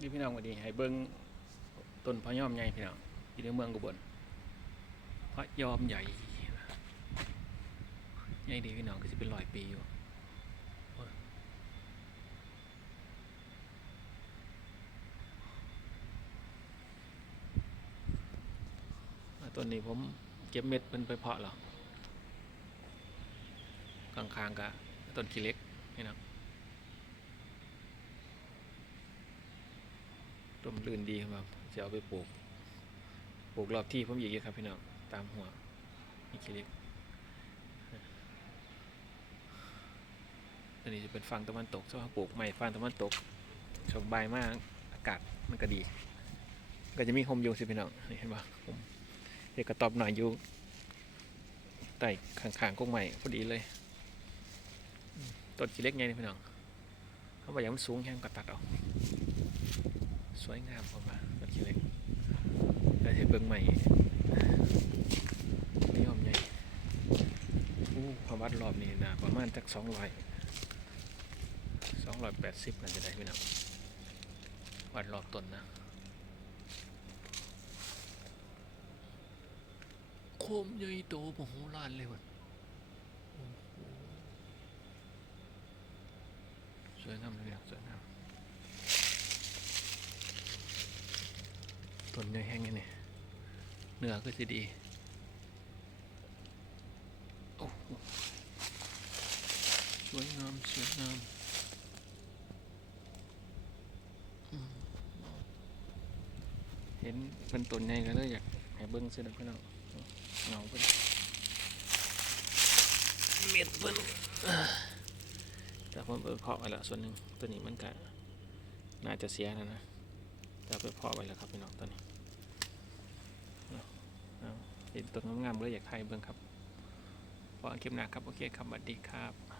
นี่พี่น้องวันนี้ให้เบิ้งต้นพะยอมใหญ่พี่น้องอยู่ในเมืองกุบลพะยอมใหญ่ใหญ่ดีพี่น้องก็จะเป็นร้อยปีอยู่ต้นนี้ผมเก็บเม็ดเป็นไปเพาะแล้วข้างๆกับต้นขี้เล็กนี่นะ ร่มรื่นดีครับจะเอาไปปลูก ปลูกรอบที่ผมอีกเยอะครับพี่น้อง ตามหัวนี่คิเล็กตัวนี้จะเป็นฝั่งตะวันตกถ้าปลูกใหม่ฝั่งตะวันตกสบายมาก อากาศมันก็ดี ก็จะมีโฮมยูสิพี่น้อง นี่เห็นปะผมเด็กกระตอบหน่อยอยู่ใต้ข้างๆกงใหม่พอดีเลยต้นคิเล็กไงนี่พี่น้องเขาบอกอย่างมันสูงแค่ก็ตัดเอา สวยงามออกมาต้นขี้เล็กได้เห็นเบิ่งใหม่ไม่ยอมใหญ่อู้พอวัดรอบนี้นะประมาณจักสองร้อยสองร้อยแปดสิบน่าจะได้พี่น้องวัดรอบต้นนะ โคมใหญ่โตโมโหลานเลยวันสวยงามเลยสวยงาม ต้นใหญ่แห้งไงเนี่ยเนื้อก็จะดีสวยงามสวยงามเห็นเป็นต้นใหญ่ก็เลยอยากให้เบิ้งเสื้อดอกพี่น้องเงาเพิ่นเม็ดเพิ่นแต่ผมเออเพาะไว้แล้วส่วนหนึ่งตัวนี้มันก็น่าจะเสียนะนะ จะเอาไปพอไปแล้วครับพี่น้องตอนนี้เอาเอาเห็นต้นงามๆเลยอยากไทยเบิ่งครับพอันคลิปหนักครับ โอเคครับสวัสดีครับ